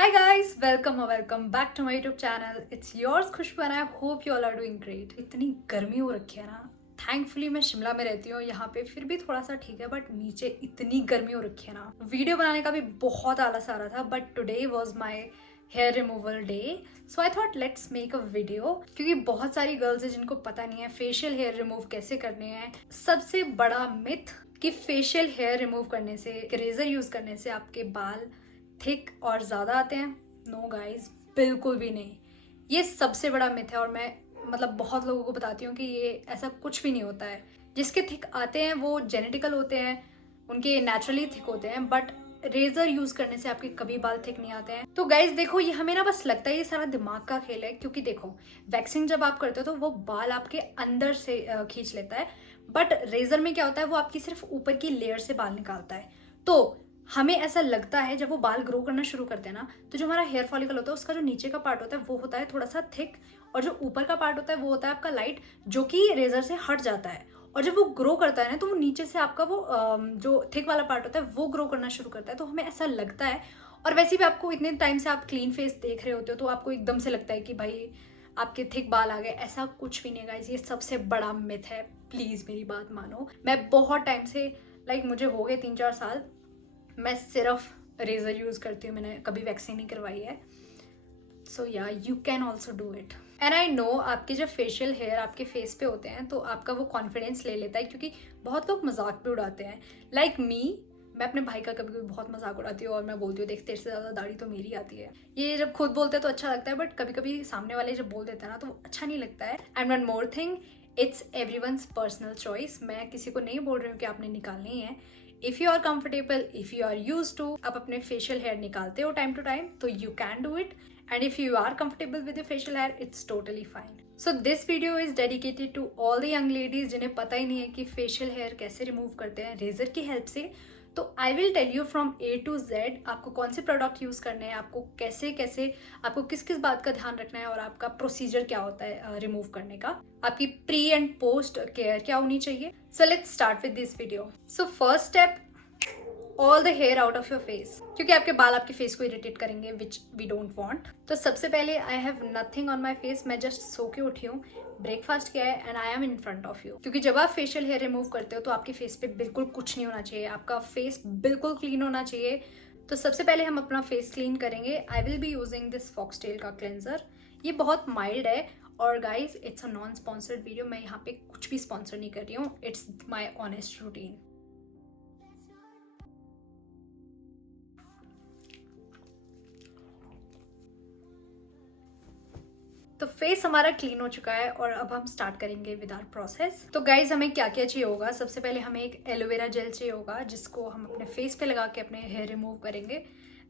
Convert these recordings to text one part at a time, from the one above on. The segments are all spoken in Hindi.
Hi guys, welcome back to my YouTube channel. It's yours Khushboo and I hope you all are doing great. इतनी गर्मी हो रखी है ना, थैंकफुली मैं शिमला में रहती हूँ, यहाँ पे फिर भी थोड़ा सा ठीक है, बट नीचे इतनी गर्मी हो रखी है ना, वीडियो बनाने का भी बहुत आलस आ रहा था. But today was my hair removal day, so I thought let's make a video. क्योंकि बहुत सारी गर्ल्स हैं जिनको पता नहीं है फेशियल हेयर रिमूव कैसे करने हैं. सबसे बड़ा मिथ कि फेशियल हेयर रिमूव करने से, रेजर यूज करने से आपके बाल थिक और ज़्यादा आते हैं. नो गाइज, बिल्कुल भी नहीं. ये सबसे बड़ा मिथ है और मैं बहुत लोगों को बताती हूँ कि ये ऐसा कुछ भी नहीं होता है. जिसके थिक आते हैं वो जेनेटिकल होते हैं, उनके नेचुरली थिक होते हैं, बट रेजर यूज करने से आपके कभी बाल थिक नहीं आते हैं. तो गाइज देखो, ये हमें ना बस लगता है ये सारा दिमाग का खेल है. क्योंकि देखो, वैक्सिंग जब आप करते हो तो वो बाल आपके अंदर से खींच लेता है, बट रेजर में क्या होता है, वो आपकी सिर्फ ऊपर की लेयर से बाल निकालता है. तो हमें ऐसा लगता है जब वो बाल ग्रो करना शुरू करते हैं ना, तो जो हमारा हेयर फॉलिकल होता है उसका जो नीचे का पार्ट होता है वो होता है थोड़ा सा थिक, और जो ऊपर का पार्ट होता है वो होता है आपका लाइट, जो कि रेजर से हट जाता है. और जब वो ग्रो करता है ना, तो वो नीचे से आपका वो जो थिक वाला पार्ट होता है वो ग्रो करना शुरू करता है. तो हमें ऐसा लगता है. और वैसे भी आपको इतने टाइम से आप क्लीन फेस देख रहे होते हो, तो आपको एकदम से लगता है कि भाई आपके थिक बाल आ गए. ऐसा कुछ भी नहीं गाइस, ये सबसे बड़ा मिथ है. प्लीज़ मेरी बात मानो. मैं बहुत टाइम से, मुझे हो गए 3-4 साल, मैं सिर्फ रेजर यूज करती हूँ. मैंने कभी वैक्सीन नहीं करवाई है. सो या, you can also do it. And I know आपके जब फेशियल हेयर आपके फेस पे होते हैं तो आपका वो कॉन्फिडेंस ले लेता है, क्योंकि बहुत लोग मजाक भी उड़ाते हैं. लाइक मी, मैं अपने भाई का कभी कभी बहुत मजाक उड़ाती हूँ और मैं बोलती हूँ देख, तेरे से ज़्यादा दाढ़ी तो मेरी आती है. ये जब खुद बोलते हैं तो अच्छा लगता है, बट कभी कभी सामने वाले जब बोल देते हैं ना तो वो अच्छा नहीं लगता है. And one more thing, it's everyone's personal choice. मैं किसी को नहीं बोल रही हूँ कि आपने निकालनी है. If you are comfortable, if you are use to, आप अपने फेशियल हेयर निकालते हो टाइम टू टाइम, तो you can do it. And if you are comfortable with your facial hair, it's totally fine. So this video is dedicated to all the young ladies जिन्हें पता ही नहीं है कि facial hair कैसे remove करते हैं रेजर की हेल्प से. तो I will tell you from A to Z आपको कौन से प्रोडक्ट यूज़ करने हैं, आपको कैसे कैसे, आपको किस किस बात का ध्यान रखना है, और आपका प्रोसीजर क्या होता है रिमूव करने का, आपकी प्री एंड पोस्ट केयर क्या होनी चाहिए. So let's start with this video. So first step, all the hair out of your face. क्योंकि आपके बाल आपके फेस को इरिटेट करेंगे, विच वी डोंट वांट. तो सबसे पहले I have nothing on my face. मैं जस्ट सो के उठी हूँ, ब्रेकफास्ट किया है, and I am in front of you. क्योंकि जब आप फेशियल हेयर रिमूव करते हो तो आपके फेस पे बिल्कुल कुछ नहीं होना चाहिए, आपका फेस बिल्कुल क्लीन होना चाहिए. तो सबसे पहले हम अपना फेस क्लीन करेंगे. I will be using this foxtail का क्लेंजर. ये बहुत माइल्ड है. और guys, it's a non sponsored video. मैं यहाँ पे कुछ भी स्पॉन्सर नहीं कर रही हूँ. It's my honest routine. तो फेस हमारा क्लीन हो चुका है और अब हम स्टार्ट करेंगे विद आवर प्रोसेस. तो गाइज, हमें क्या क्या चाहिए होगा. सबसे पहले हमें एक एलोवेरा जेल चाहिए होगा, जिसको हम अपने फेस पे लगा के अपने हेयर रिमूव करेंगे.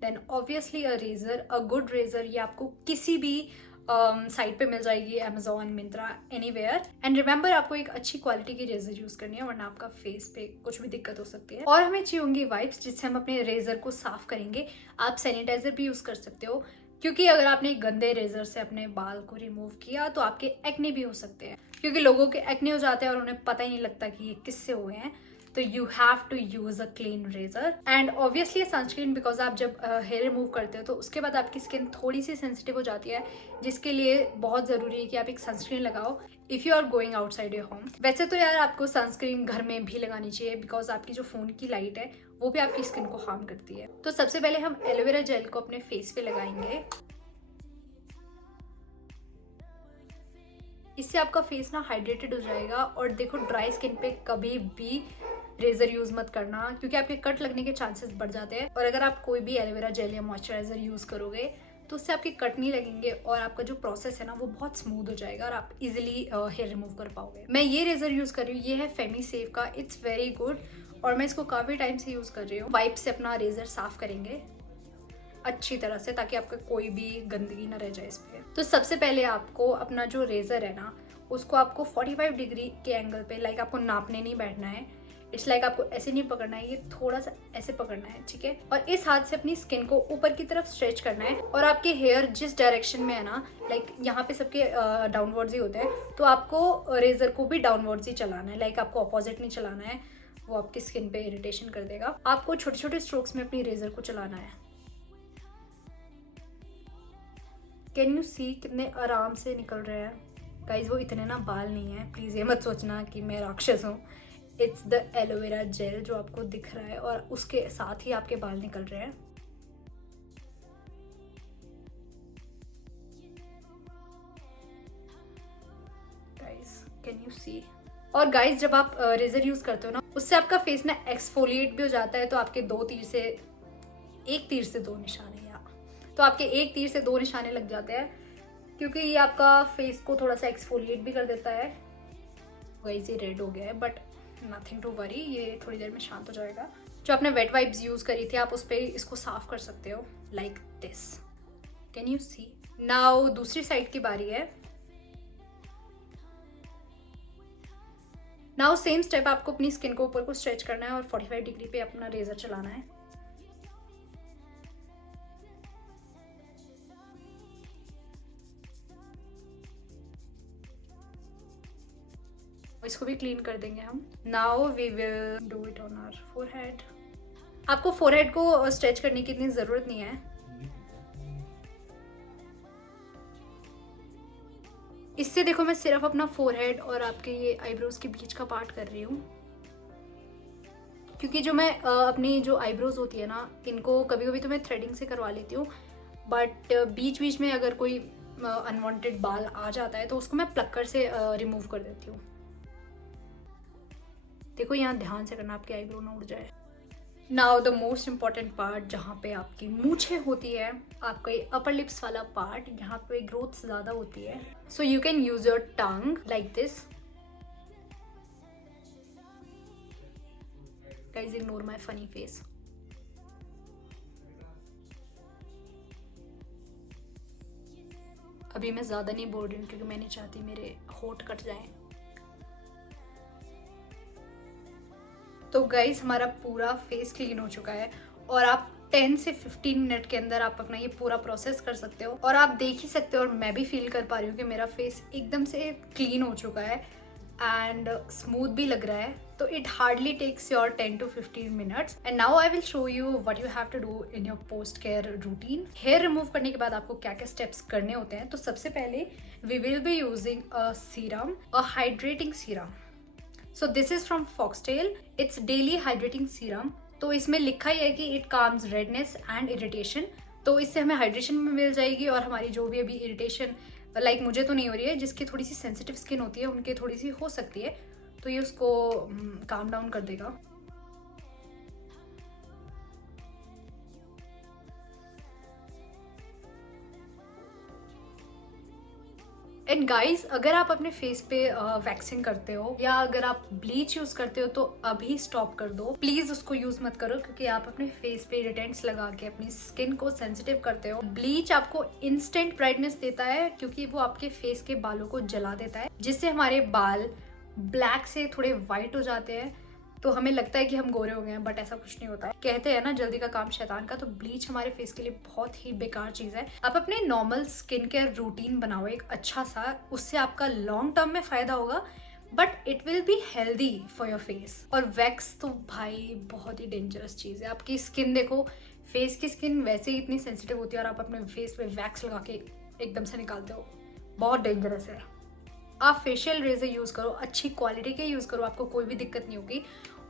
Then obviously a razor, a good razor. ये आपको किसी भी साइट पे मिल जाएगी, Amazon, Myntra, anywhere. And remember, आपको एक अच्छी क्वालिटी की रेजर यूज करनी है, वरना आपका फेस पे कुछ भी दिक्कत हो सकती है. और हमें चाहिए होंगी वाइप्स, जिससे हम अपने रेजर को साफ करेंगे. आप सैनिटाइजर भी यूज कर सकते हो, क्योंकि अगर आपने गंदे रेजर से अपने बाल को रिमूव किया तो आपके एक्ने भी हो सकते हैं. क्योंकि लोगों के एक्ने हो जाते हैं और उन्हें पता ही नहीं लगता कि ये किससे हुए हैं. तो you have to use a clean razor. And obviously sunscreen, because आप जब हेयर रिमूव करते हो तो उसके बाद आपकी स्किन थोड़ी सी सेंसिटिव हो जाती है, जिसके लिए बहुत ज़रूरी है कि आप एक सनस्क्रीन लगाओ if you are going outside your home. वैसे तो यार, आपको सनस्क्रीन घर में भी लगानी चाहिए, बिकॉज आपकी जो फ़ोन की लाइट है वो भी आपकी स्किन को हार्म करती है. तो सबसे पहले हम एलोवेरा जेल को अपने फेस पे लगाएंगे. इससे आपका फेस ना हाइड्रेटेड हो जाएगा. और देखो, ड्राई स्किन पे कभी भी रेजर यूज मत करना, क्योंकि आपके कट लगने के चांसेस बढ़ जाते हैं. और अगर आप कोई भी एलोवेरा जेल या मॉइस्चराइजर यूज करोगे तो उससे आपके कट नहीं लगेंगे, और आपका जो प्रोसेस है ना वो बहुत स्मूथ हो जाएगा और आप इजीली हेयर रिमूव कर पाओगे. मैं ये रेजर यूज कर रही हूँ, ये है फेमी सेफ का. इट्स वेरी गुड और मैं इसको काफ़ी टाइम से यूज़ कर रही हूँ. वाइप से अपना रेजर साफ करेंगे अच्छी तरह से, ताकि आपका कोई भी गंदगी ना रह जाए इस पर. तो सबसे पहले आपको अपना जो रेजर है ना, उसको आपको 45 डिग्री के एंगल पे, आपको नापने नहीं बैठना है. इट्स आपको ऐसे नहीं पकड़ना है, ये थोड़ा सा ऐसे पकड़ना है, ठीक है. और इस हाथ से अपनी स्किन को ऊपर की तरफ स्ट्रेच करना है. और आपके हेयर जिस डायरेक्शन में है ना, यहाँ पे सबके डाउनवर्ड्स ही होते हैं, तो आपको रेजर को भी डाउनवर्ड्स ही चलाना है. आपको अपोजिट नहीं चलाना है, वो आपकी स्किन पे इरिटेशन कर देगा. आपको छोटे छोटे स्ट्रोक्स में अपनी रेजर को चलाना है. कैन यू सी कितने आराम से निकल रहे हैं गाइज। वो इतने ना बाल नहीं है, प्लीज़ ये मत सोचना कि मैं राक्षस हूँ। इट्स द एलोवेरा जेल जो आपको दिख रहा है और उसके साथ ही आपके बाल निकल रहे हैं। गाइज कैन यू सी। और गाइज जब आप रेजर यूज करते हो ना, उससे आपका फेस ना एक्सफोलिएट भी हो जाता है। तो आपके एक तीर से दो निशाने, या तो आपके एक तीर से दो निशाने लग जाते हैं, क्योंकि ये आपका फेस को थोड़ा सा एक्सफोलिएट भी कर देता है। गाइज ये रेड हो गया है, बट नथिंग टू वरी, ये थोड़ी देर में शांत हो जाएगा। जो आपने वेट वाइप्स यूज करी थी, आप उस पर इसको साफ कर सकते हो like this. Can you see. Now दूसरी साइड की बारी है। नाउ सेम स्टेप, आपको अपनी स्किन को ऊपर को स्ट्रेच करना है और 45 डिग्री पे अपना रेजर चलाना है। इसको भी क्लीन कर देंगे हम। Now we will do it on our forehead. आपको फोरहेड को स्ट्रेच करने की इतनी जरूरत नहीं है। इससे देखो मैं सिर्फ अपना फोरहेड और आपके ये आईब्रोज के बीच का पार्ट कर रही हूँ, क्योंकि जो मैं अपनी जो आईब्रोज होती है ना, इनको कभी कभी तो मैं थ्रेडिंग से करवा लेती हूँ, बट बीच बीच में अगर कोई अनवांटेड बाल आ जाता है तो उसको मैं प्लक्कर से रिमूव कर देती हूँ। देखो यहाँ ध्यान से करना, आपकी आईब्रो ना उड़ जाए। Now the most important part, जहाँ पे आपकी मूछें होती है, आपका ये अपर लिप्स वाला पार्ट, यहाँ पे ग्रोथ ज़्यादा होती है। So you can use your tongue like this. Guys ignore my funny face. अभी मैं ज़्यादा नहीं बोल रही हूँ क्योंकि मैं नहीं चाहती मेरे होंठ कट जाएं। तो गाइस हमारा पूरा फेस क्लीन हो चुका है और आप 10 से 15 मिनट के अंदर आप अपना ये पूरा प्रोसेस कर सकते हो। और आप देख ही सकते हो और मैं भी फील कर पा रही हूँ कि मेरा फेस एकदम से क्लीन हो चुका है एंड स्मूथ भी लग रहा है। तो it hardly takes your 10 to 15 minutes. And now I will show you what you have to do in your post care routine. Hair remove करने के बाद आपको क्या क्या स्टेप्स करने होते हैं। तो सबसे पहले we will be using a serum, a hydrating serum. So this is from Foxtale, it's daily hydrating serum. तो इसमें लिखा ही है कि it calms redness and irritation. तो इससे हमें हाइड्रेशन भी मिल जाएगी और हमारी जो भी अभी इरिटेशन, लाइक मुझे तो नहीं हो रही है, जिसकी थोड़ी सी सेंसिटिव स्किन होती है उनके थोड़ी सी हो सकती है, तो ये उसको काम डाउन कर देगा। एंड गाइस अगर आप अपने फेस पे वैक्सिंग करते हो या अगर आप ब्लीच यूज करते हो तो अभी स्टॉप कर दो, प्लीज उसको यूज मत करो, क्योंकि आप अपने फेस पे इरिटेंट्स लगा के अपनी स्किन को सेंसिटिव करते हो। ब्लीच आपको इंस्टेंट ब्राइटनेस देता है क्योंकि वो आपके फेस के बालों को जला देता है, जिससे हमारे बाल ब्लैक से थोड़े व्हाइट हो जाते हैं। तो हमें लगता है कि हम गोरे हो गए हैं, बट ऐसा कुछ नहीं होता है। कहते हैं ना जल्दी का काम शैतान का, तो ब्लीच हमारे फेस के लिए बहुत ही बेकार चीज है। आप अपने नॉर्मल स्किन केयर रूटीन बनाओ एक अच्छा सा, उससे आपका लॉन्ग टर्म में फायदा होगा, but it will be healthy for your face. और वैक्स तो भाई बहुत ही डेंजरस चीज है। आपकी स्किन देखो, फेस की स्किन वैसे ही इतनी सेंसिटिव होती है और आप अपने फेस पे वैक्स लगा के एकदम से निकालते हो, बहुत डेंजरस है। आप फेशियल रेजर यूज करो, अच्छी क्वालिटी के यूज करो, आपको कोई भी दिक्कत नहीं होगी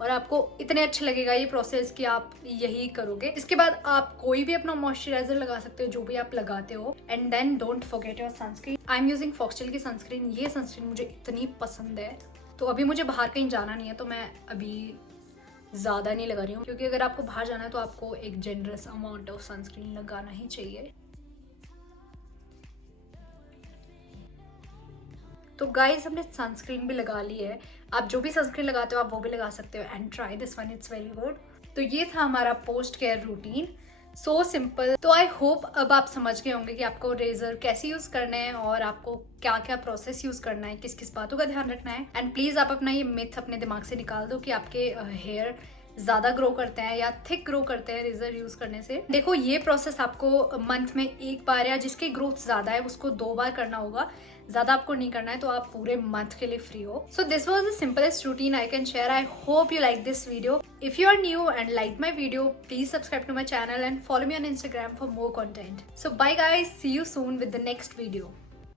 और आपको इतने अच्छा लगेगा ये प्रोसेस कि आप यही करोगे। इसके बाद आप कोई भी अपना मॉइस्चराइजर लगा सकते हो जो भी आप लगाते हो। And then don't forget your sunscreen. I am using Foxtale की सनस्क्रीन। ये सनस्क्रीन मुझे इतनी पसंद है। तो अभी मुझे बाहर कहीं जाना नहीं है तो मैं अभी ज़्यादा नहीं लगा रही हूँ, क्योंकि अगर आपको बाहर जाना है तो आपको एक जनरस अमाउंट ऑफ सनस्क्रीन लगाना ही चाहिए। तो गाइज हमने सनस्क्रीन भी लगा ली है। आप जो भी सनस्क्रीन लगाते हो आप वो भी लगा सकते हो। And try this one, it's very good. तो ये था हमारा post care routine, so simple. तो आई होप अब आप समझ गए होंगे कि आपको रेजर कैसे यूज करना है और आपको क्या क्या प्रोसेस यूज करना है, किस किस बातों का ध्यान रखना है। एंड प्लीज आप अपना ये मिथ अपने दिमाग से निकाल दो कि आपके हेयर ज़्यादा ग्रो करते हैं या थिक ग्रो करते हैं रेजर यूज करने से। देखो ये प्रोसेस आपको मंथ में एक बार, या जिसकी ग्रोथ ज़्यादा है उसको 2 बार करना होगा, ज्यादा आपको नहीं करना है, तो आप पूरे मंथ के लिए फ्री हो. So this was the simplest routine I can share. I hope you like this video. If you are new and like my video, please subscribe to my channel and follow me on Instagram for more content. So bye guys, see you soon with the next video.